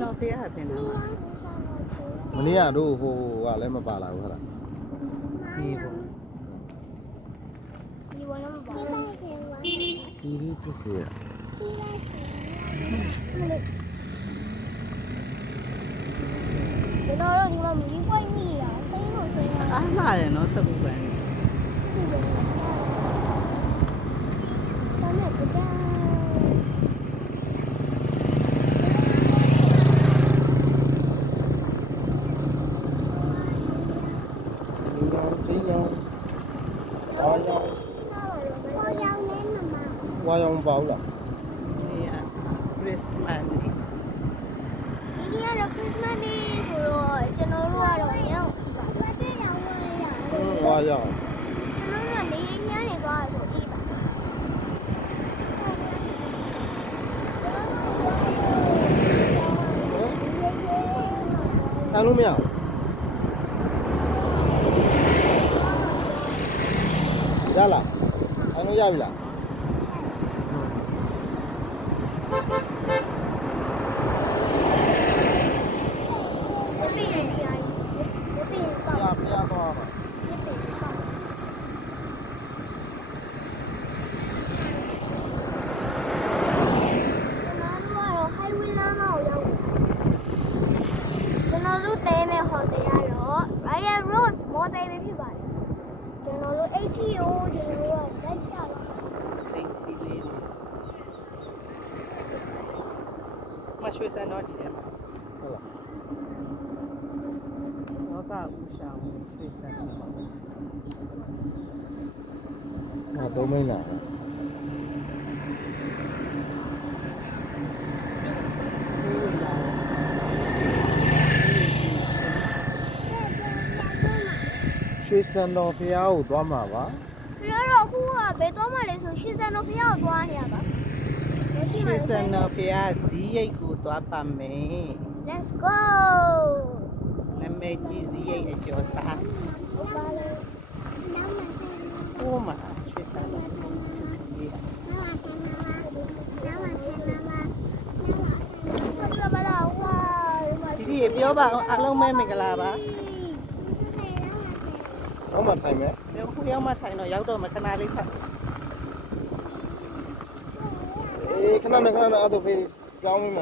နော်ဖေးရပြင်လာမှာ မနေ့ကတော့ဟိုကလည်းမပါလာဘူးဟုတ်လား ဒီပေါ့ ဒီဝါလုံးပါ တီရီပစ္စည်း ဒီတော့ဒီမှာမီးပွိုင်းမိတာစိတ်လို့စိတ်ရ အားလာတယ်နော်စကူပန် ဒါနဲ့ကြာ ဒီရောဘာရော ဟောရောင်းနေမှာ ဝါရောင်ပါဘူးလား ဒီကခရစ်စမတ်နေ့ ဒီကတော့ Christmas Day ဆိုတော့ကျွန်တော်တို့ကတော့ရောင်းဘာတဲ့ရောင်းလို့ရအောင် ဝါရောင် ကျွန်တော်တို့ကလေညနေသွားဆိုအေးပါ ထားလို့မရရလားထားလို့ရပြီလား မပြည့်ရင်ကြာမပြည့်ပေါ့ ပြတော့ပါ မပြည့်ပေါ့ကျွန်တော်တို့တဲမဲ့ဟိုတယ်ကတော့ Royal Rose မော်တယ်ပဲဖြစ်ပါတယ်ကျွန်တော်တို့ ATO ဒီလိုကလိုက်ကြတော့ သိချီလေးတွေမရွှေစံတော့ဒီထဲမှာ ဟုတ်လား လောကဦးဆောင်ရွှေစံတော့ ငါသုံးမိန်းလား ရွှေစံတော်ဖျားကိုသွားမှာပါ ပြောတော့အခုကဘယ်သွားမှလဲဆိုရှင်းစံတော့ဖျောက်သွားနေရပါ ရွှေစံတော်ဖျားဇီးရိတ်ကိုသွားပါမယ် Let's go နာမည်ကြီးဇီးရိတ်အကျော်စား ဘာလဲ ဟိုမှာရွှေစံတော်ဖျား ဘာလာဝါ ဒီဒီပြောပါအောင်အားလုံးပဲမင်္ဂလာပါ တော့မှထိုင်မယ် ဘယ်ဟိုရောက်မှထိုင်တော့ရောက်တော့မခဏလေးဆက် အေးခဏနဲ့အဲ့ဒါဖေးကြောင်းမိမ